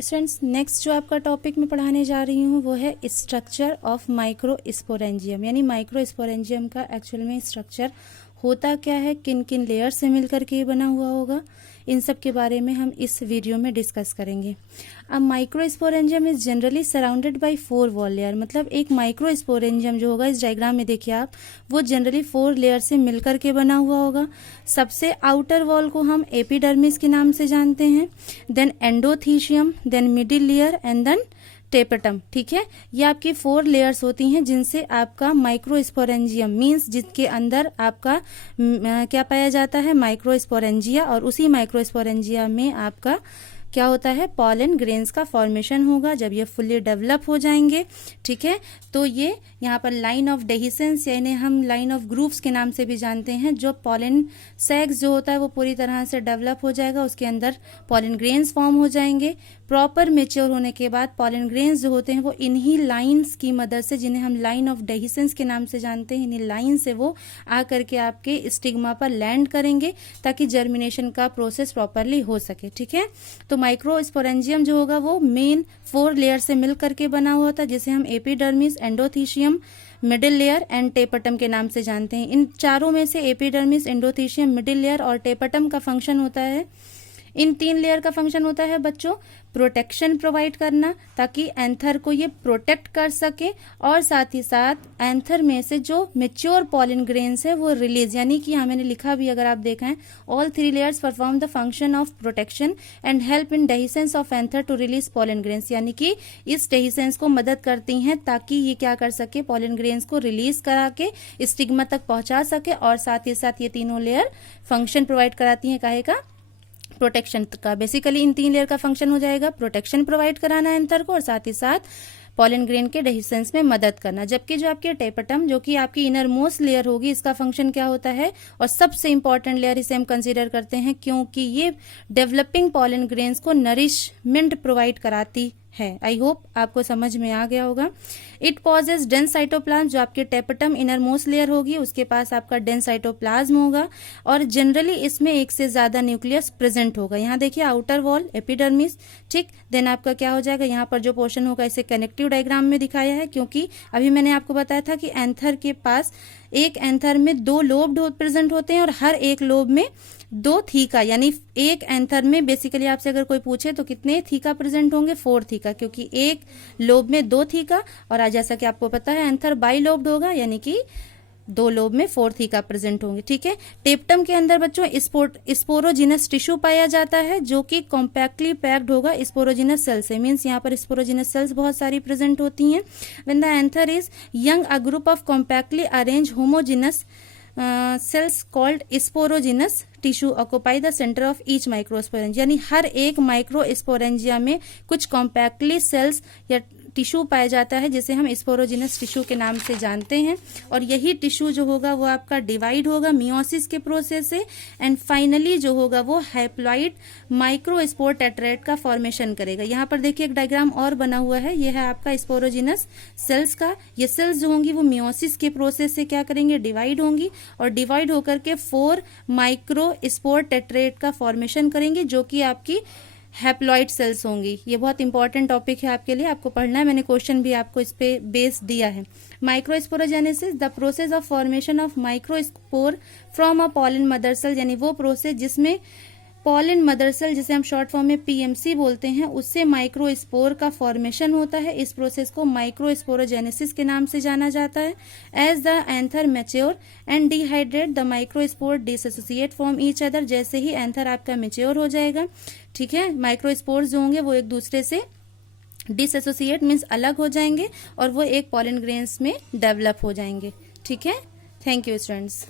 Students, next जो आपका topic मैं पढ़ाने जा रही हूँ वो है स्ट्रक्चर ऑफ माइक्रोस्पोरेंजियम। यानी माइक्रोस्पोरेंजियम का एक्चुअल में स्ट्रक्चर होता क्या है, किन किन लेयर से मिलकर के बना हुआ होगा, इन सब के बारे में हम इस वीडियो में डिस्कस करेंगे। अब microsporangium is generally surrounded by 4 wall layer. मतलब एक माइक्रोस्पोरेंजियम जो होगा, इस डायग्राम में देखिए आप, वो जनरली 4 लेयर से मिलकर के बना हुआ होगा। सबसे आउटर वॉल को हम एपिडर्मिस के नाम से जानते हैं, then endothecium, then middle layer and then tapetum. ठीक है, ये आपकी 4 लेयर्स होती हैं जिनसे आपका माइक्रोस्पोरेंजियम मींस जिसके अंदर आपका क्या पाया जाता है, माइक्रोस्पोरेंजिया, और उसी माइक्रोस्पोरेंजिया में आपका क्या होता है, पॉलन ग्रेन्स का फॉर्मेशन होगा जब ये फुल्ली डेवलप हो जाएंगे। ठीक है, तो ये यहाँ पर लाइन ऑफ डेहिसेंस यानी हम लाइन ऑफ ग्रूव्स के नाम से भी जानते हैं। जो पॉलन सैक्स जो होता है वो पूरी तरह से डेवलप हो जाएगा, उसके अंदर पॉलन ग्रेन्स फॉर्म हो जाएंगे। प्रॉपर मेच्योर होने के बाद पॉलन ग्रेन्स जो होते हैं वो इन्हीं लाइन्स की मदद से, जिन्हें हम लाइन ऑफ डेहिसेंस के नाम से जानते हैं, इन्हीं लाइन से वो आकर के आपके स्टिग्मा पर लैंड करेंगे ताकि जर्मिनेशन का प्रोसेस प्रॉपरली हो सके। ठीक है, तो माइक्रोस्पोरेंजियम जो होगा वो मेन 4 लेयर से मिल करके बना हुआ था, जिसे हम epidermis, endothecium, middle layer and tapetum के नाम से जानते हैं। इन चारों में से एपिडर्मिस, एंडोथीशियम, मिडिल लेयर और टेपटम का फंक्शन होता है, इन 3 लेयर का फंक्शन होता है बच्चों प्रोटेक्शन प्रोवाइड करना, ताकि एंथर को ये प्रोटेक्ट कर सके, और साथ ही साथ एंथर में से जो मेच्योर पॉलन ग्रेन्स है वो रिलीज, यानी कि यहाँ मैंने लिखा भी अगर आप देखें, all 3 layers perform the function of protection and help in dehiscence of anther to release pollen grains. यानी कि इस डेहिसेंस को मदद करती हैं ताकि ये क्या कर सके, पॉलन ग्रेन्स को रिलीज करा के स्टिग्मा तक पहुंचा सके, और साथ ही साथ ये तीनों लेयर फंक्शन प्रोवाइड कराती हैं काहे का, प्रोटेक्शन का। बेसिकली इन 3 लेयर का फंक्शन हो जाएगा प्रोटेक्शन प्रोवाइड कराना एंथर को, और साथ ही साथ पॉलन ग्रेन के डेहिसेंस में मदद करना। जबकि जो आपकी टेपटम जो कि आपकी इनर मोस्ट लेयर होगी, इसका फंक्शन क्या होता है, और सबसे इंपॉर्टेंट लेयर इसे हम कंसीडर करते हैं क्योंकि ये डेवलपिंग पॉलन ग्रेन्स को नरिशमेंट प्रोवाइड कराती है। आई होप आपको समझ में आ गया होगा। इट पॉजेस डेंस साइटोप्लाज्म, जो आपके टेपटम इनर मोस्ट लेयर होगी उसके पास आपका डेंस साइटोप्लाज्म होगा, और जनरली इसमें एक से ज्यादा न्यूक्लियस प्रेजेंट होगा। यहाँ देखिए आउटर वॉल एपिडर्मिस, ठीक, देन आपका क्या हो जाएगा, यहाँ पर जो पोर्शन होगा इसे कनेक्टिव डायग्राम में दिखाया है, क्योंकि अभी मैंने आपको बताया था कि एंथर के पास एक एंथर में 2 लोब प्रेजेंट होते हैं और हर एक लोब में 2 थीका, यानी एक एंथर में बेसिकली आपसे अगर कोई पूछे तो कितने थीका प्रेजेंट होंगे, 4 थीका, क्योंकि एक लोब में 2 थीका, और जैसा कि आपको पता है एंथर बाई लोब्ड होगा, यानी कि 2 लोब में 4 थीका प्रेजेंट होंगे। ठीक है, टेपटम के अंदर बच्चों स्पोरोजिनस टिश्यू पाया जाता है जो कि कॉम्पैक्टली पैक्ड होगा स्पोरोजिनस सेल से, मींस यहाँ पर स्पोरोजिनस सेल्स बहुत सारी प्रेजेंट होती हैं। When the anther is young, a group of compactly arrange homogeneous cells called sporogenous tissue occupy the centre of each microsporangia. यानी हर एक माइक्रोस्पोरेंजिया में कुछ कॉम्पैक्टली सेल्स या टिश्यू पाया जाता है जिसे हम स्पोरोजिनस टिश्यू के नाम से जानते हैं, और यही टिश्यू जो होगा वो आपका डिवाइड होगा मियोसिस के प्रोसेस से, एंड फाइनली जो होगा वो हैप्लॉइड माइक्रोस्पोर टेट्राएड का फॉर्मेशन करेगा। यहाँ पर देखिए एक डायग्राम और बना हुआ है, यह है आपका स्पोरोजिनस सेल्स का। ये सेल्स जो होंगी वो मियोसिस के प्रोसेस से क्या करेंगे, डिवाइड होंगी, और डिवाइड होकर के 4 माइक्रोस्पोर टेट्राएड का फॉर्मेशन करेंगे जो कि आपकी हैप्लॉइड सेल्स होंगी। ये बहुत इंपॉर्टेंट टॉपिक है आपके लिए, आपको पढ़ना है, मैंने क्वेश्चन भी आपको इस पे बेस दिया है। Microsporogenesis, the process of formation of microspore from a pollen mother cell, यानी वो प्रोसेस जिसमें पॉलन मदर सेल, जिसे हम शॉर्ट फॉर्म में पीएमसी बोलते हैं, उससे माइक्रोस्पोर का फॉर्मेशन होता है। इस प्रोसेस को माइक्रोस्पोरोजेनेसिस के नाम से जाना जाता है। As the anther mature and dehydrate, the microspore dissociate from each other. जैसे ही एंथर आपका मैच्योर हो जाएगा, ठीक है, माइक्रोस्पोर्स जो होंगे वो एक दूसरे से डिसोसिएट मीन्स अलग हो जाएंगे, और वो एक पॉलन ग्रेन्स में डेवलप हो जाएंगे। ठीक है, थैंक यू स्टूडेंट्स।